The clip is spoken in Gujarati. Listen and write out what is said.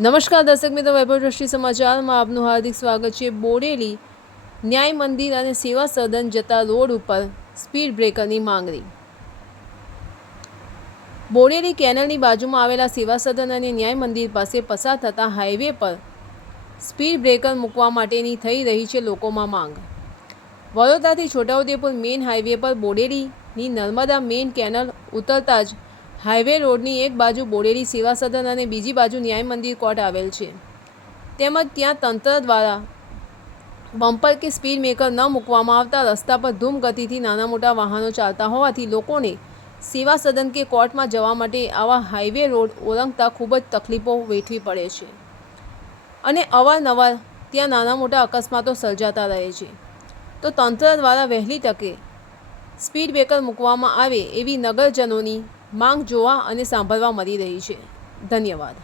નમસ્કાર દર્શક મિત્રો, વૈભવ દ્રષ્ટિ સમાચારમાં આપનું હાર્દિક સ્વાગત છે। બોડેલી ન્યાય મંદિર અને સેવા સદન જતા રોડ ઉપર સ્પીડ બ્રેકરની માંગણી। બોડેલી કેનાલની બાજુમાં આવેલા સેવા સદન અને ન્યાય મંદિર પાસે પસાર થતા હાઈવે પર સ્પીડ બ્રેકર મૂકવા માટેની થઈ રહી છે લોકોમાં માંગ। વડોદરાથી છોટાઉદેપુર મેઇન હાઈવે પર બોડેલીની નર્મદા મેઇન કેનાલ ઉતરતા જ હાઈવે રોડની એક બાજુ બોડેલી સેવા સદન અને બીજી બાજુ ન્યાય મંદિર કોર્ટ આવેલ છે। તેમજ ત્યાં તંત્ર દ્વારા બમ્પર કે સ્પીડ બ્રેકર ન મૂકવામાં આવતા રસ્તા પર ધૂમ ગતિથી નાના મોટા વાહનો ચાલતા હોવાથી લોકોને સેવા સદન કે કોર્ટમાં જવા માટે આવા હાઈવે રોડ ઓળંગતા ખૂબ જ તકલીફો વેઠવી પડે છે અને અવારનવાર ત્યાં નાના મોટા અકસ્માતો સર્જાતા રહે છે। તો તંત્ર દ્વારા વહેલી તકે સ્પીડ બ્રેકર મૂકવામાં આવે એવી નગરજનોની માંગ જોવા અને સાંભળવા મળી રહી છે। ધન્યવાદ।